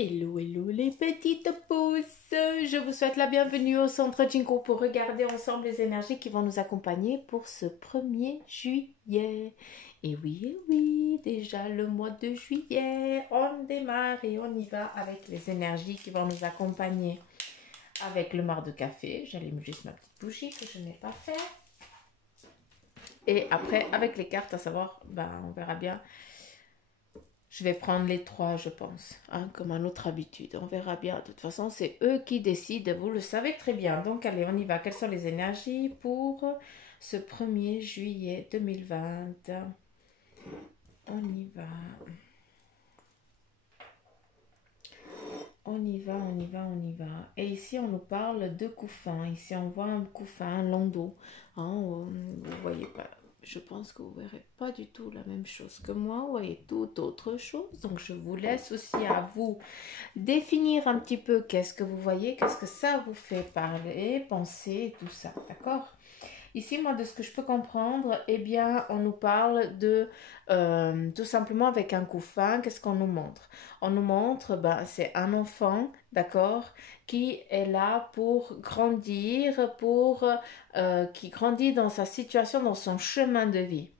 Hello, hello les petites pousses. Je vous souhaite la bienvenue au Centre Jinko pour regarder ensemble les énergies qui vont nous accompagner pour ce 1er juillet. Et oui, déjà le mois de juillet, on démarre et on y va avec les énergies qui vont nous accompagner. Avec le marc de café, j'allume juste ma petite bougie que je n'ai pas fait. Et après, avec les cartes, à savoir, on verra bien. Je vais prendre les trois, je pense, hein, comme à notre habitude. On verra bien. De toute façon, c'est eux qui décident. Vous le savez très bien. Donc, allez, on y va. Quelles sont les énergies pour ce 1er juillet 2020? On y va. On y va, on y va, on y va. Et ici, on nous parle de couffin. Ici, on voit un couffin, un landau. Hein, vous voyez pas. Je pense que vous ne verrez pas du tout la même chose que moi. Vous voyez tout autre chose. Donc, je vous laisse aussi à vous définir un petit peu qu'est-ce que vous voyez, qu'est-ce que ça vous fait parler, penser, tout ça. D'accord? Ici, moi, de ce que je peux comprendre, eh bien, on nous parle de, tout simplement avec un couffin, qu'est-ce qu'on nous montre? On nous montre, c'est un enfant, d'accord, qui est là pour grandir, qui grandit dans sa situation, dans son chemin de vie.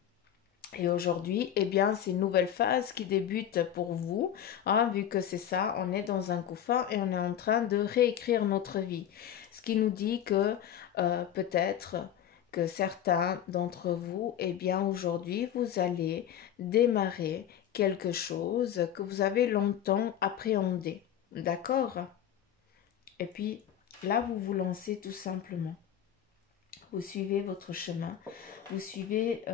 Et aujourd'hui, eh bien, c'est une nouvelle phase qui débute pour vous, hein, vu que c'est ça, on est dans un couffin et on est en train de réécrire notre vie. Ce qui nous dit que peut-être que certains d'entre vous, eh bien, aujourd'hui, vous allez démarrer quelque chose que vous avez longtemps appréhendé. D'accord? Et puis, là, vous vous lancez tout simplement. Vous suivez votre chemin. Vous suivez...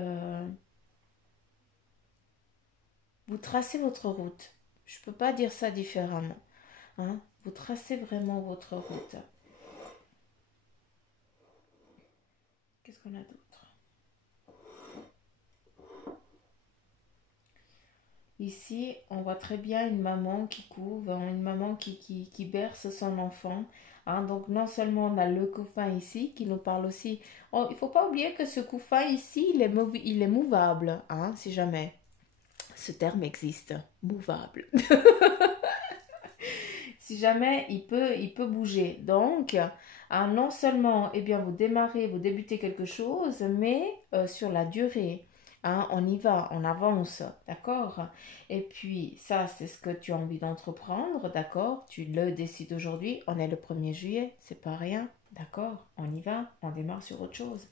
vous tracez votre route. Je ne peux pas dire ça différemment. Hein? Vous tracez vraiment votre route. Qu'est-ce qu'on a d'autre? Ici, on voit très bien une maman qui couve, hein, une maman qui berce son enfant. Hein? Donc, non seulement on a le couffin ici qui nous parle aussi. Oh, il ne faut pas oublier que ce couffin ici, il est mouvable, hein, si jamais ce terme existe. Mouvable. Si jamais il peut bouger. Donc, hein, non seulement eh bien, vous démarrez, vous débutez quelque chose, mais sur la durée. Hein, on y va, on avance, d'accord? Et puis, ça, c'est ce que tu as envie d'entreprendre, d'accord? Tu le décides aujourd'hui, on est le 1er juillet, c'est pas rien, d'accord? On y va, on démarre sur autre chose.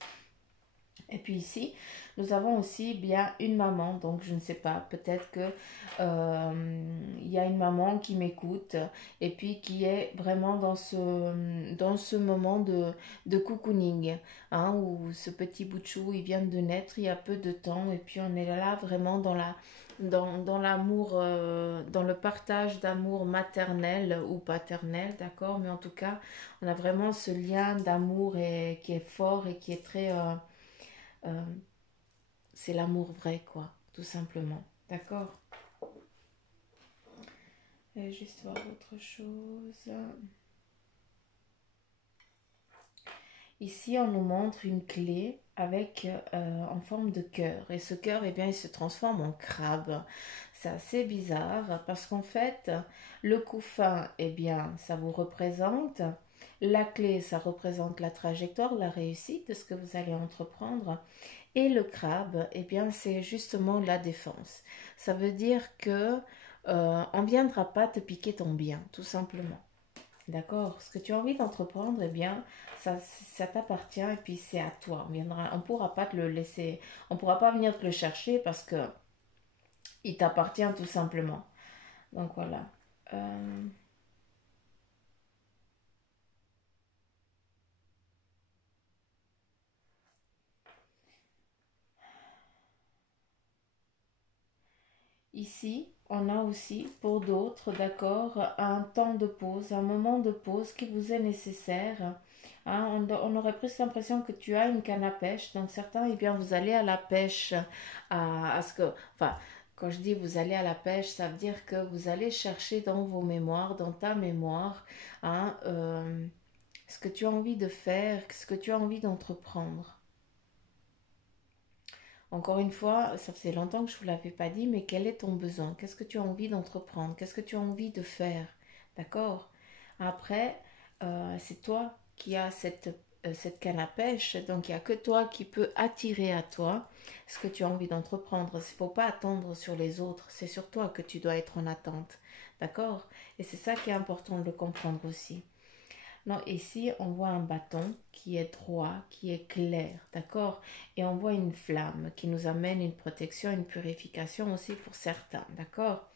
Et puis ici, nous avons aussi bien une maman, donc je ne sais pas, peut-être que il y a une maman qui m'écoute et puis qui est vraiment dans ce moment de cocooning, hein, où ce petit bout de chou, il vient de naître il y a peu de temps et puis on est là vraiment dans l'amour, dans le partage d'amour maternel ou paternel, d'accord? Mais en tout cas, on a vraiment ce lien d'amour qui est fort et qui est très... euh, c'est l'amour vrai, quoi, tout simplement. D'accord? Je vais juste voir autre chose. Ici, on nous montre une clé avec en forme de cœur. Et ce cœur, eh bien, il se transforme en crabe. C'est assez bizarre parce qu'en fait, le couffin, eh bien, ça vous représente. La clé, ça représente la trajectoire, la réussite de ce que vous allez entreprendre. Et le crabe, eh bien, c'est justement la défense. Ça veut dire que on ne viendra pas te piquer ton bien, tout simplement. D'accord? Ce que tu as envie d'entreprendre, eh bien, ça t'appartient et puis c'est à toi. On pourra pas te le laisser, on pourra pas venir te le chercher parce que il t'appartient tout simplement. Donc voilà. Euh, Ici, on a aussi pour d'autres, d'accord, un temps de pause, un moment de pause qui vous est nécessaire. Hein, on aurait presque l'impression que tu as une canne à pêche. Donc certains, eh bien, vous allez à la pêche à ce que, enfin, quand je dis vous allez à la pêche, ça veut dire que vous allez chercher dans vos mémoires, dans ta mémoire, hein, ce que tu as envie de faire, ce que tu as envie d'entreprendre. Encore une fois, ça faisait longtemps que je ne vous l'avais pas dit, mais quel est ton besoin? Qu'est-ce que tu as envie d'entreprendre? Qu'est-ce que tu as envie de faire? D'accord? Après, c'est toi qui as cette canne à pêche, donc il n'y a que toi qui peux attirer à toi ce que tu as envie d'entreprendre. Il ne faut pas attendre sur les autres, c'est sur toi que tu dois être en attente. D'accord? Et c'est ça qui est important de le comprendre aussi. Non, ici, on voit un bâton qui est droit, qui est clair, d'accord? Et on voit une flamme qui nous amène une protection, une purification aussi pour certains, d'accord?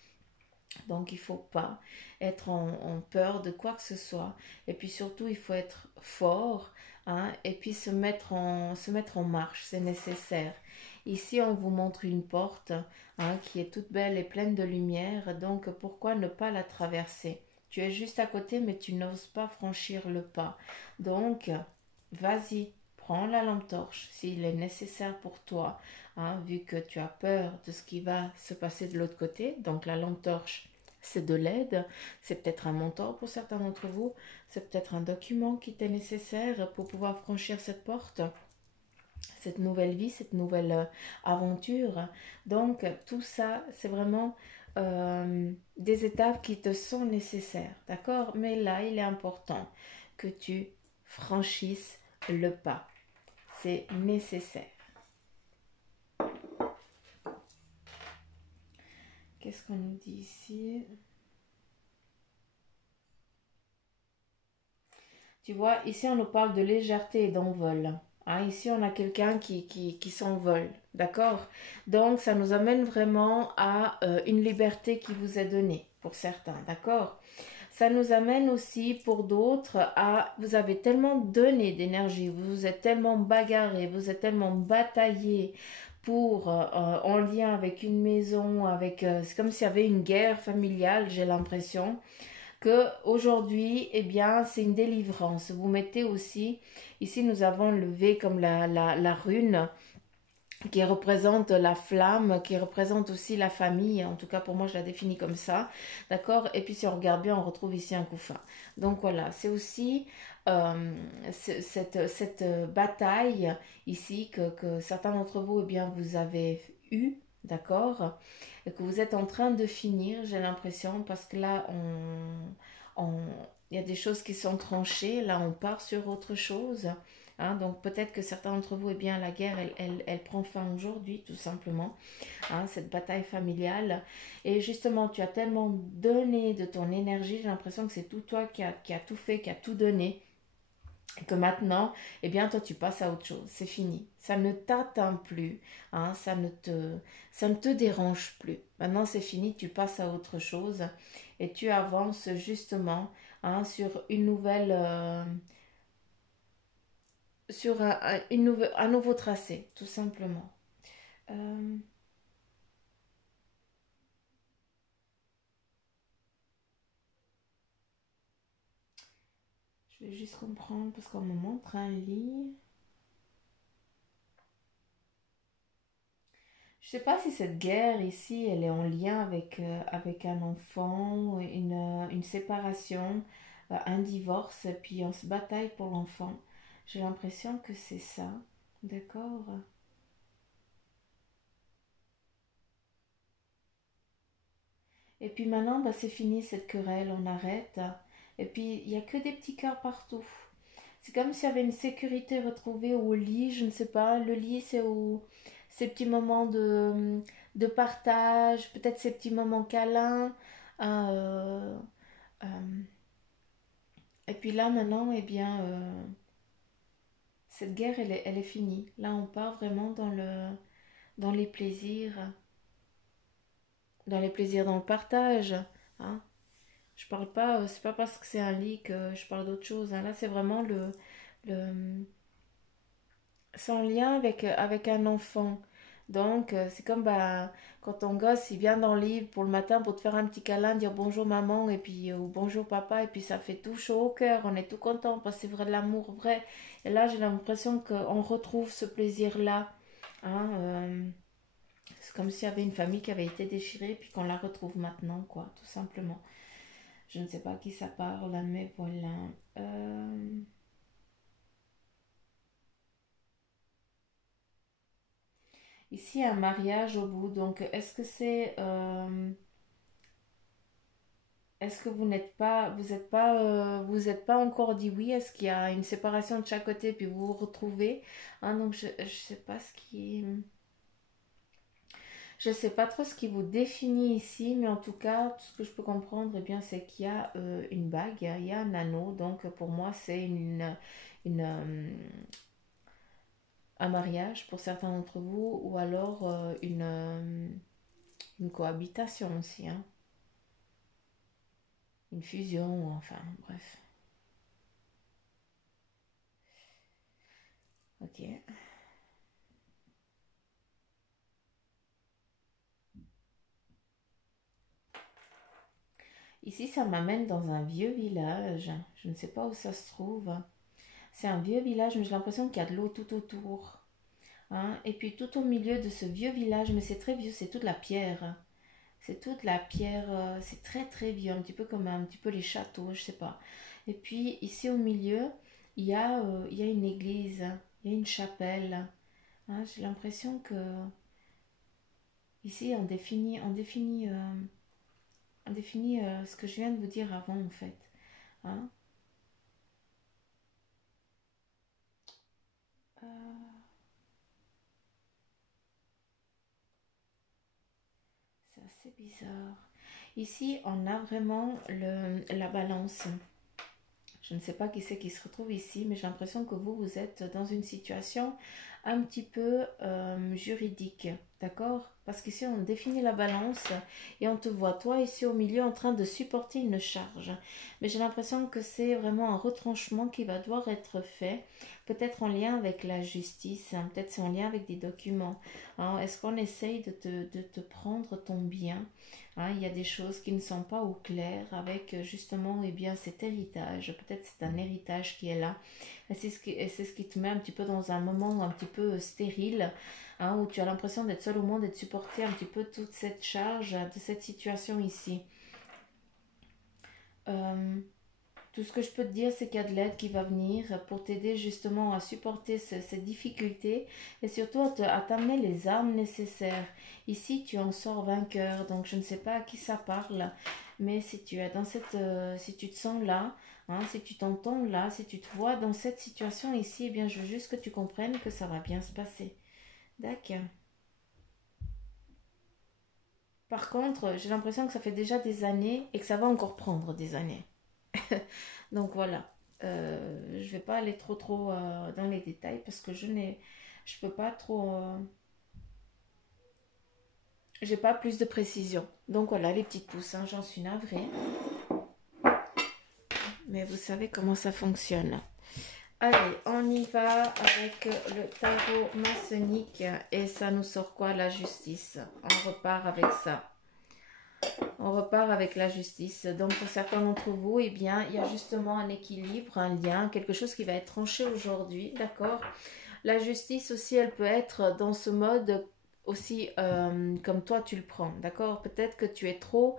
Donc, il ne faut pas être en peur de quoi que ce soit. Et puis surtout, il faut être fort, hein, et puis se mettre en marche, c'est nécessaire. Ici, on vous montre une porte, hein, qui est toute belle et pleine de lumière. Donc, pourquoi ne pas la traverser? Tu es juste à côté, mais tu n'oses pas franchir le pas. Donc, vas-y, prends la lampe torche s'il est nécessaire pour toi, hein, vu que tu as peur de ce qui va se passer de l'autre côté. Donc, la lampe torche, c'est de l'aide, c'est peut-être un mentor pour certains d'entre vous, c'est peut-être un document qui t'est nécessaire pour pouvoir franchir cette porte, cette nouvelle vie, cette nouvelle aventure. Donc tout ça, c'est vraiment des étapes qui te sont nécessaires, d'accord? Mais là, il est important que tu franchisses le pas. C'est nécessaire. Qu'est-ce qu'on nous dit ici? Tu vois, ici on nous parle de légèreté et d'envol. Hein, ici on a quelqu'un qui s'envole, d'accord? Donc ça nous amène vraiment à une liberté qui vous est donnée pour certains, d'accord? Ça nous amène aussi pour d'autres à, vous avez tellement donné d'énergie, vous vous êtes tellement bagarré, vous êtes tellement bataillé pour, en lien avec une maison, avec, c'est comme s'il y avait une guerre familiale, j'ai l'impression que aujourd'hui, eh bien, c'est une délivrance. Vous mettez aussi, ici nous avons le V comme la rune qui représente la flamme, qui représente aussi la famille. En tout cas, pour moi, je la définis comme ça. D'accord? Et puis, si on regarde bien, on retrouve ici un couffin. Donc, voilà, c'est aussi cette bataille ici que certains d'entre vous, eh bien, vous avez eu. D'accord? Et que vous êtes en train de finir, j'ai l'impression, parce que là, il y a des choses qui sont tranchées. Là, on part sur autre chose. Hein, donc peut-être que certains d'entre vous, eh bien, la guerre, elle prend fin aujourd'hui, tout simplement. Hein, cette bataille familiale. Et justement, tu as tellement donné de ton énergie, j'ai l'impression que c'est tout toi qui a tout fait, qui a tout donné. Et que maintenant, eh bien, toi, tu passes à autre chose. C'est fini. Ça ne t'atteint plus. Hein, ça ne te dérange plus. Maintenant, c'est fini. Tu passes à autre chose. Et tu avances justement, hein, sur une nouvelle... sur un nouveau tracé, tout simplement. Euh, je vais juste comprendre parce qu'on me montre un lit. Je sais pas si cette guerre ici, elle est en lien avec un enfant, une séparation, un divorce, et puis on se bataille pour l'enfant. J'ai l'impression que c'est ça. D'accord. Et puis maintenant, bah, c'est fini cette querelle, on arrête. Et puis il n'y a que des petits cœurs partout. C'est comme s'il y avait une sécurité retrouvée au lit, je ne sais pas. Le lit, c'est où ces petits moments de partage, peut-être ces petits moments câlins. Hein, euh, et puis là, maintenant, eh bien, cette guerre, elle est finie. Là, on part vraiment dans les plaisirs, dans le partage. Hein. Je parle pas, c'est pas parce que c'est un lit que je parle d'autre chose. Hein. Là, c'est vraiment le, c'est en lien avec un enfant. Donc, c'est comme bah, quand ton gosse il vient dans le lit pour le matin pour te faire un petit câlin, dire bonjour maman et puis ou bonjour papa, et puis ça fait tout chaud au cœur, on est tout content parce que c'est vrai de l'amour vrai. Et là, j'ai l'impression qu'on retrouve ce plaisir-là. Hein, c'est comme s'il y avait une famille qui avait été déchirée puis qu'on la retrouve maintenant, quoi, tout simplement. Je ne sais pas à qui ça parle, mais voilà. Euh, Ici, un mariage au bout. Donc, est-ce que vous êtes pas encore dit oui? Est-ce qu'il y a une séparation de chaque côté puis vous vous retrouvez? Hein, donc je sais pas ce qui, je sais pas trop ce qui vous définit ici, mais en tout cas, tout ce que je peux comprendre, eh bien, c'est qu'il y a une bague, il y a un anneau. Donc pour moi, c'est une, un mariage pour certains d'entre vous, ou alors une cohabitation aussi, hein. Une fusion, enfin bref. Ok. Ici, ça m'amène dans un vieux village. Je ne sais pas où ça se trouve. C'est un vieux village, mais j'ai l'impression qu'il y a de l'eau tout autour. Hein. Et puis tout au milieu de ce vieux village, mais c'est très vieux, c'est toute la pierre. C'est toute la pierre, c'est très très vieux, un petit peu comme un petit peu les châteaux, je sais pas. Et puis ici au milieu, il y a une église, il y a une chapelle. Hein, j'ai l'impression que ici on définit ce que je viens de vous dire avant en fait. Hein. Euh, c'est assez bizarre. Ici, on a vraiment la balance. Je ne sais pas qui c'est qui se retrouve ici, mais j'ai l'impression que vous êtes dans une situation un petit peu juridique, d'accord? Parce qu'ici, on définit la balance et on te voit, toi, ici au milieu, en train de supporter une charge. Mais j'ai l'impression que c'est vraiment un retranchement qui va devoir être fait, peut-être en lien avec la justice, hein, peut-être c'est en lien avec des documents. Hein. Est-ce qu'on essaye de te prendre ton bien? Hein, il y a des choses qui ne sont pas au clair avec justement eh bien, cet héritage. Peut-être c'est un héritage qui est là. Et c'est ce qui te met un petit peu dans un moment un petit peu stérile, hein, où tu as l'impression d'être seul au monde et de supporter un petit peu toute cette charge de cette situation ici. Euh, Tout ce que je peux te dire, c'est qu'il y a de l'aide qui va venir pour t'aider justement à supporter ces difficultés et surtout à t'amener les armes nécessaires. Ici, tu en sors vainqueur, donc je ne sais pas à qui ça parle, mais si tu es dans si tu te sens là, hein, si tu t'entends là, si tu te vois dans cette situation ici, eh bien, je veux juste que tu comprennes que ça va bien se passer. D'accord. Par contre, j'ai l'impression que ça fait déjà des années et que ça va encore prendre des années. Donc voilà, je vais pas aller trop dans les détails parce que je peux pas trop, j'ai pas plus de précision. Donc voilà les petites pousses, hein, j'en suis navrée, mais vous savez comment ça fonctionne. Allez, on y va avec le tarot maçonnique et ça nous sort quoi? La justice. On repart avec ça. On repart avec la justice. Donc pour certains d'entre vous, eh bien, il y a justement un équilibre, un lien, quelque chose qui va être tranché aujourd'hui, d'accord? La justice aussi, elle peut être dans ce mode aussi comme toi tu le prends, d'accord? Peut-être que tu es trop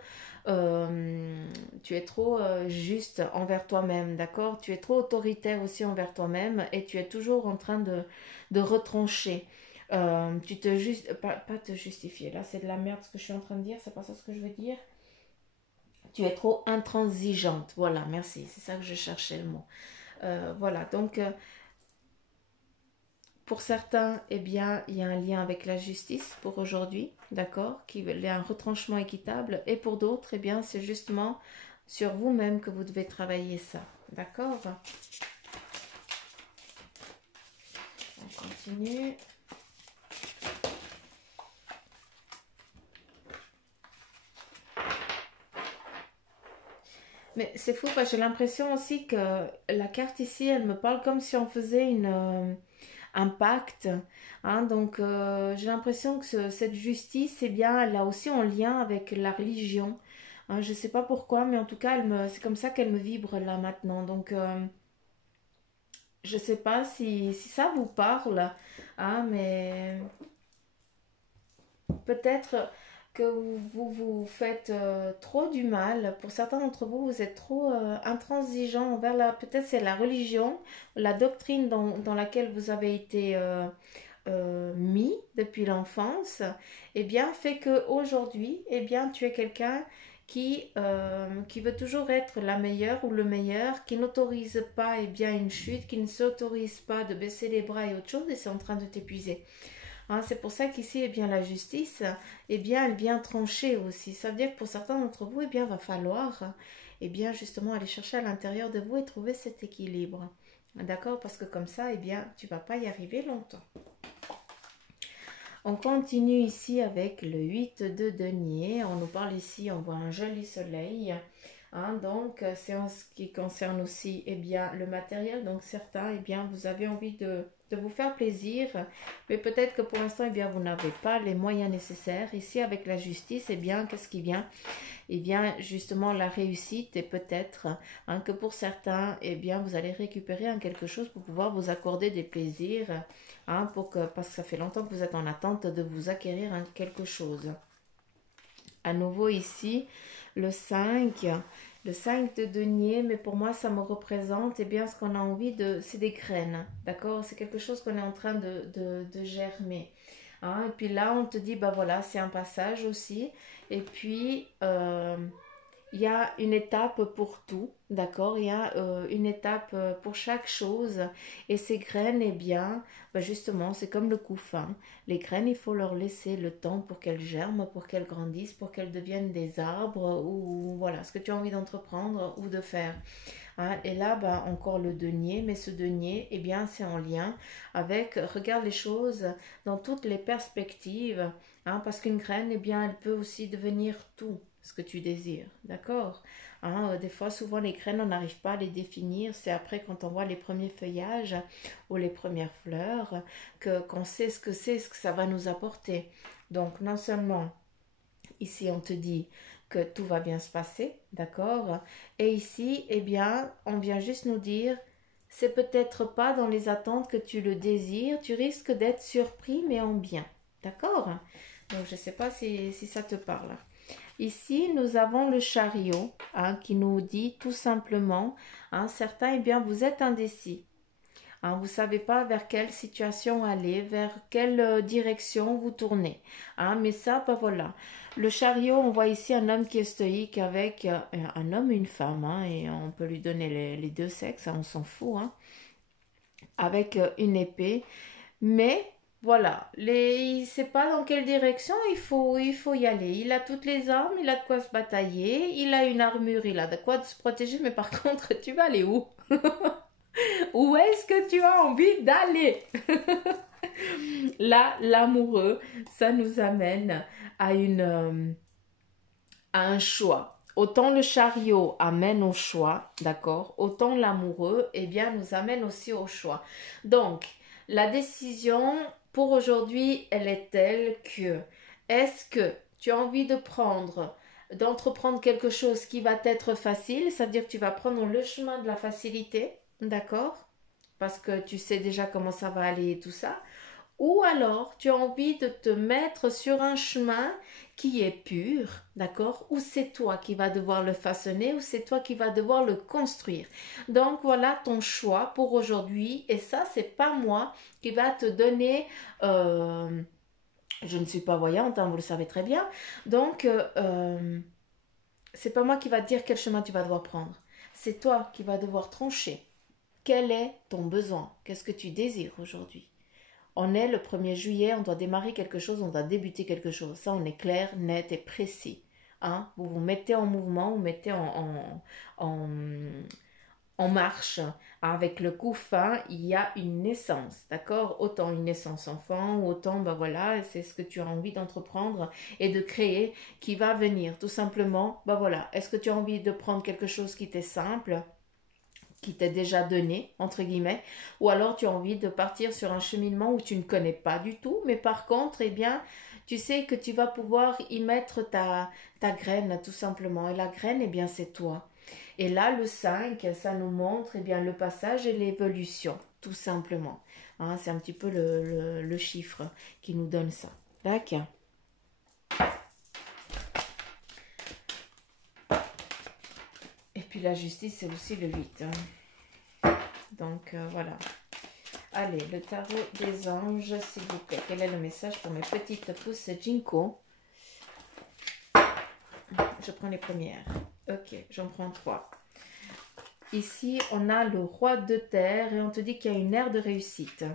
juste envers toi-même, d'accord? Tu es trop autoritaire aussi envers toi-même et tu es toujours en train de retrancher. Tu te juste pas te justifier. Là, c'est de la merde ce que je suis en train de dire. C'est pas ça ce que je veux dire. Tu es trop intransigeante. Voilà, merci. C'est ça que je cherchais le mot. Voilà. Donc, pour certains, eh bien, il y a un lien avec la justice pour aujourd'hui, d'accord, qui il y a un retranchement équitable. Et pour d'autres, eh bien, c'est justement sur vous-même que vous devez travailler ça, d'accord. On continue. Mais c'est fou parce que j'ai l'impression aussi que la carte ici, elle me parle comme si on faisait un pacte. Hein. Donc j'ai l'impression que cette justice, eh bien, elle a aussi en lien avec la religion. Hein, je ne sais pas pourquoi, mais en tout cas, c'est comme ça qu'elle me vibre là maintenant. Donc je ne sais pas si ça vous parle. Hein, mais peut-être que vous faites trop du mal. Pour certains d'entre vous, vous êtes trop intransigeant envers peut-être c'est la religion, la doctrine dans laquelle vous avez été mis depuis l'enfance, eh bien, fait que aujourd'hui, eh bien, tu es quelqu'un qui veut toujours être la meilleure ou le meilleur, qui n'autorise pas eh bien, une chute, qui ne s'autorise pas de baisser les bras et autre chose, et c'est en train de t'épuiser. Hein, c'est pour ça qu'ici, eh bien, la justice, eh bien, elle vient trancher aussi. Ça veut dire que pour certains d'entre vous, eh bien, va falloir, eh bien, justement, aller chercher à l'intérieur de vous et trouver cet équilibre. D'accord? Parce que comme ça, eh bien, tu ne vas pas y arriver longtemps. On continue ici avec le 8 de denier. On nous parle ici, on voit un joli soleil. Hein, donc, c'est en ce qui concerne aussi eh bien, le matériel. Donc, certains, eh bien, vous avez envie de vous faire plaisir. Mais peut-être que pour l'instant, eh bien, vous n'avez pas les moyens nécessaires. Ici, avec la justice, eh bien, qu'est-ce qui vient? Eh bien, justement, la réussite et peut-être hein, que pour certains, eh bien, vous allez récupérer hein, quelque chose pour pouvoir vous accorder des plaisirs. Hein, parce que ça fait longtemps que vous êtes en attente de vous acquérir hein, quelque chose. À nouveau ici, le 5 de denier, mais pour moi, ça me représente, eh bien, ce qu'on a envie de, c'est des graines, d'accord? C'est quelque chose qu'on est en train de germer. Hein? Et puis là, on te dit, bah voilà, c'est un passage aussi. Et puis, il y a une étape pour tout, d'accord? Il y a une étape pour chaque chose. Et ces graines, eh bien, ben justement, c'est comme le couffin. Les graines, il faut leur laisser le temps pour qu'elles germent, pour qu'elles grandissent, pour qu'elles deviennent des arbres ou voilà, ce que tu as envie d'entreprendre ou de faire. Hein? Et là, ben, encore le denier, mais ce denier, eh bien, c'est en lien avec, regarde les choses dans toutes les perspectives, hein, parce qu'une graine, eh bien, elle peut aussi devenir tout ce que tu désires, d'accord? Hein, des fois, souvent, les graines, on n'arrive pas à les définir. C'est après, quand on voit les premiers feuillages ou les premières fleurs, qu'on sait ce que c'est, ce que ça va nous apporter. Donc, non seulement, ici, on te dit que tout va bien se passer, d'accord? Et ici, eh bien, on vient juste nous dire, c'est peut-être pas dans les attentes que tu le désires, tu risques d'être surpris, mais en bien, d'accord? Donc, je ne sais pas si ça te parle. Ici, nous avons le chariot hein, qui nous dit tout simplement, hein, certains, eh bien, vous êtes indécis. Hein, vous ne savez pas vers quelle situation aller, vers quelle direction vous tournez. Hein, mais ça, ben voilà. Le chariot, on voit ici un homme qui est stoïque avec un homme et une femme. Hein, et on peut lui donner les deux sexes, hein, on s'en fout. Hein, avec une épée. Mais voilà, il ne sait pas dans quelle direction il faut y aller. Il a toutes les armes, il a de quoi se batailler, il a une armure, il a de quoi se protéger, mais par contre, tu vas aller où? Où est-ce que tu as envie d'aller? Là, l'amoureux, ça nous amène à un choix. Autant le chariot amène au choix, d'accord? Autant l'amoureux, eh bien, nous amène aussi au choix. Donc, la décision pour aujourd'hui, elle est telle que, est-ce que tu as envie d'entreprendre quelque chose qui va être facile, ça veut dire que tu vas prendre le chemin de la facilité, d'accord? Parce que tu sais déjà comment ça va aller et tout ça. Ou alors, tu as envie de te mettre sur un chemin qui est pur, d'accord? Ou c'est toi qui vas devoir le façonner, ou c'est toi qui vas devoir le construire. Donc, voilà ton choix pour aujourd'hui. Et ça, c'est pas moi qui va te donner... je ne suis pas voyante, hein, vous le savez très bien. Donc, c'est pas moi qui va te dire quel chemin tu vas devoir prendre. C'est toi qui vas devoir trancher. Quel est ton besoin? Qu'est-ce que tu désires aujourd'hui? On est le 1er juillet, on doit démarrer quelque chose, on doit débuter quelque chose. Ça, on est clair, net et précis. Hein? Vous vous mettez en mouvement, vous mettez en marche. Avec le coup fin, il y a une naissance, d'accord? Autant une naissance enfant, autant, ben voilà, c'est ce que tu as envie d'entreprendre et de créer qui va venir. Tout simplement, ben voilà, est-ce que tu as envie de prendre quelque chose qui t'est simple, qui t'est déjà donné, entre guillemets, ou alors tu as envie de partir sur un cheminement où tu ne connais pas du tout, mais par contre, eh bien, tu sais que tu vas pouvoir y mettre ta graine, tout simplement. Et la graine, eh bien, c'est toi. Et là, le 5, ça nous montre eh bien, le passage et l'évolution, tout simplement. Hein, c'est un petit peu le chiffre qui nous donne ça. D'accord. Et puis la justice, c'est aussi le 8. Hein. Donc, voilà. Allez, le tarot des anges, s'il vous plaît. Quel est le message pour mes petites pousses Jinko? je prends les premières. Ok, j'en prends 3. Ici, on a le roi de terre et on te dit qu'il y a une ère de réussite.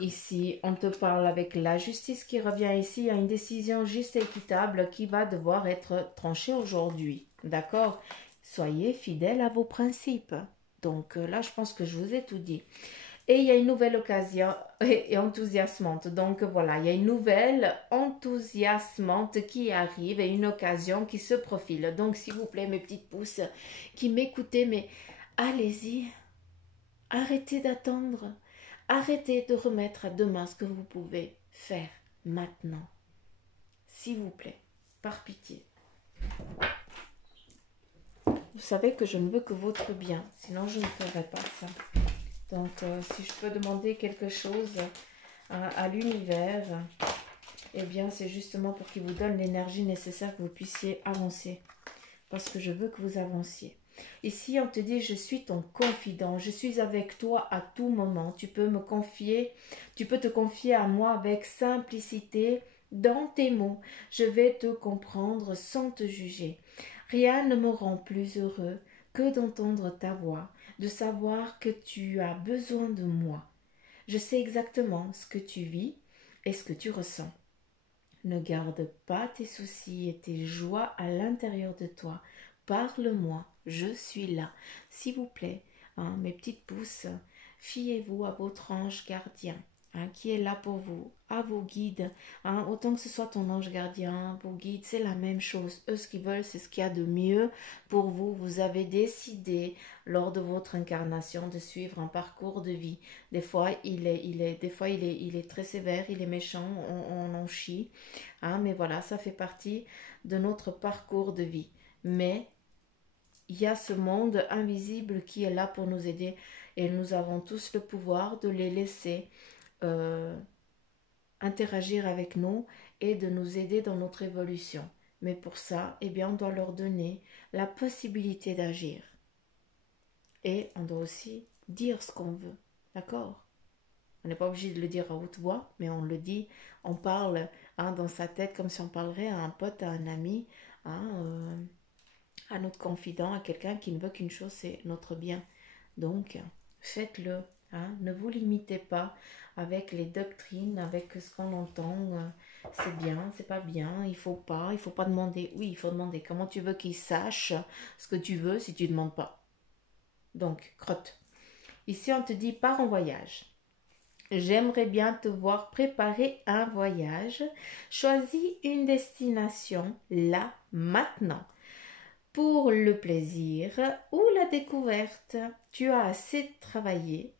Ici, on te parle avec la justice qui revient ici. Il y a une décision juste et équitable qui va devoir être tranchée aujourd'hui. D'accord? Soyez fidèles à vos principes. Donc là, je pense que je vous ai tout dit. Et il y a une nouvelle occasion et enthousiasmante. Donc voilà, il y a une nouvelle enthousiasmante qui arrive et une occasion qui se profile. Donc s'il vous plaît, mes petites pousses qui m'écoutez, mais allez-y. Arrêtez d'attendre. Arrêtez de remettre à demain ce que vous pouvez faire maintenant. S'il vous plaît, par pitié. Vous savez que je ne veux que votre bien, sinon je ne ferai pas ça. Donc, si je peux demander quelque chose à l'univers, eh bien, c'est justement pour qu'il vous donne l'énergie nécessaire que vous puissiez avancer. Parce que je veux que vous avanciez. Ici, on te dit, je suis ton confident, je suis avec toi à tout moment. Tu peux me confier, tu peux te confier à moi avec simplicité dans tes mots. Je vais te comprendre sans te juger. Rien ne me rend plus heureux que d'entendre ta voix, de savoir que tu as besoin de moi. Je sais exactement ce que tu vis et ce que tu ressens. Ne garde pas tes soucis et tes joies à l'intérieur de toi. Parle-moi, je suis là. S'il vous plaît, hein, mes petites pousses, fiez-vous à votre ange gardien, hein, qui est là pour vous, à vos guides. Hein, autant que ce soit ton ange gardien, vos guides, c'est la même chose. Eux, ce qu'ils veulent, c'est ce qu'il y a de mieux pour vous. Vous avez décidé, lors de votre incarnation, de suivre un parcours de vie. Des fois, il est très sévère, il est méchant, on en chie. Hein, mais voilà, ça fait partie de notre parcours de vie. Mais il y a ce monde invisible qui est là pour nous aider et nous avons tous le pouvoir de les laisser interagir avec nous et de nous aider dans notre évolution. Mais pour ça, eh bien, on doit leur donner la possibilité d'agir. Et on doit aussi dire ce qu'on veut. D'accord? On n'est pas obligé de le dire à haute voix, mais on le dit, on parle hein, dans sa tête comme si on parlerait à un pote, à un ami, hein, à notre confident, à quelqu'un qui ne veut qu'une chose, c'est notre bien. Donc, faites-le. Hein, ne vous limitez pas avec les doctrines, avec ce qu'on entend. C'est bien, c'est pas bien, il faut pas demander. Oui, il faut demander. Comment tu veux qu'il sache ce que tu veux si tu ne demandes pas? Donc, crotte. Ici, on te dit pars en voyage. J'aimerais bien te voir préparer un voyage. Choisis une destination là, maintenant. Pour le plaisir ou la découverte, tu as assez travaillé.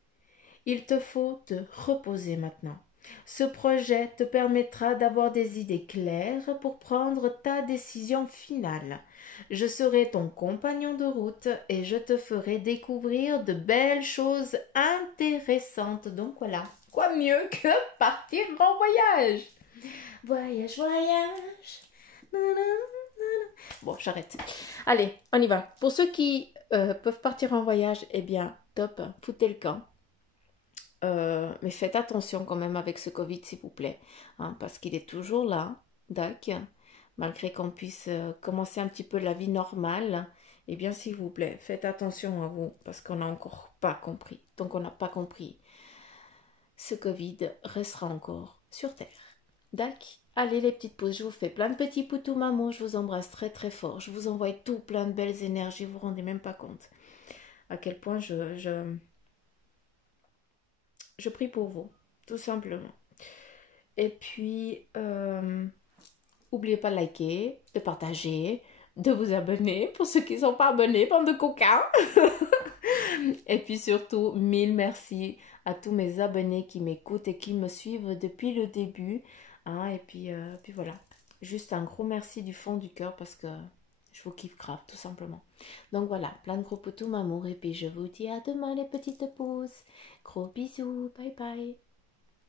Il te faut te reposer maintenant. Ce projet te permettra d'avoir des idées claires pour prendre ta décision finale. Je serai ton compagnon de route et je te ferai découvrir de belles choses intéressantes. Donc voilà, quoi mieux que partir en voyage? Voyage, voyage. Bon, j'arrête. Allez, on y va. Pour ceux qui peuvent partir en voyage, eh bien, top, foutez le camp. Mais faites attention quand même avec ce Covid, s'il vous plaît. Hein, parce qu'il est toujours là, d'accord. Malgré qu'on puisse commencer un petit peu la vie normale, eh bien, s'il vous plaît, faites attention à vous. Parce qu'on n'a encore pas compris. Donc, on n'a pas compris. Ce Covid restera encore sur Terre. D'accord. Allez les petites pouces, je vous fais plein de petits poutous maman, je vous embrasse très très fort, je vous envoie tout plein de belles énergies, vous vous rendez même pas compte à quel point je prie pour vous, tout simplement. Et puis, n'oubliez pas de liker, de partager, de vous abonner pour ceux qui ne sont pas abonnés, bande de coquins. Et puis surtout, mille merci à tous mes abonnés qui m'écoutent et qui me suivent depuis le début. Hein, et puis voilà, juste un gros merci du fond du cœur parce que je vous kiffe grave, tout simplement. Donc voilà, plein de gros poutous, m'amour. Et puis je vous dis à demain les petites pouces. Gros bisous, bye bye.